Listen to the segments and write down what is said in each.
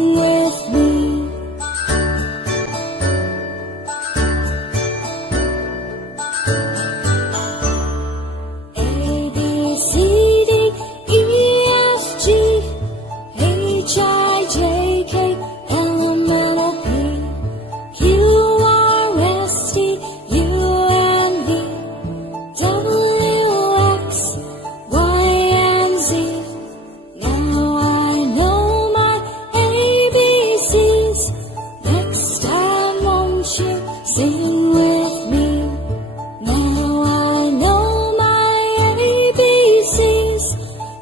Sing with me. A, B, C, D, E, F, G, H, I, J, K, L, M, N, O, P, Q, R, S, T, U, and V, W, X, Y, and Z. Now I know my ABCs. Next time won't you sing with me? Now I know my ABCs.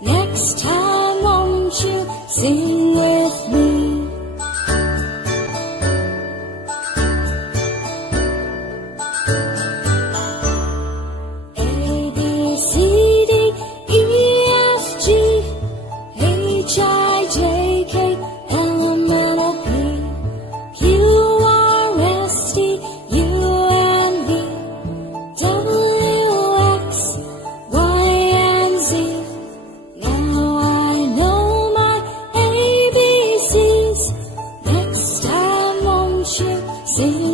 Next time won't you sing with me? A, B, C, D, E, F, G, H, I, J, K, L, M, N, O, P, Q, R, S, T, U, and V, W, X, Y, and Z. Now I know my ABCs. Next time won't you sing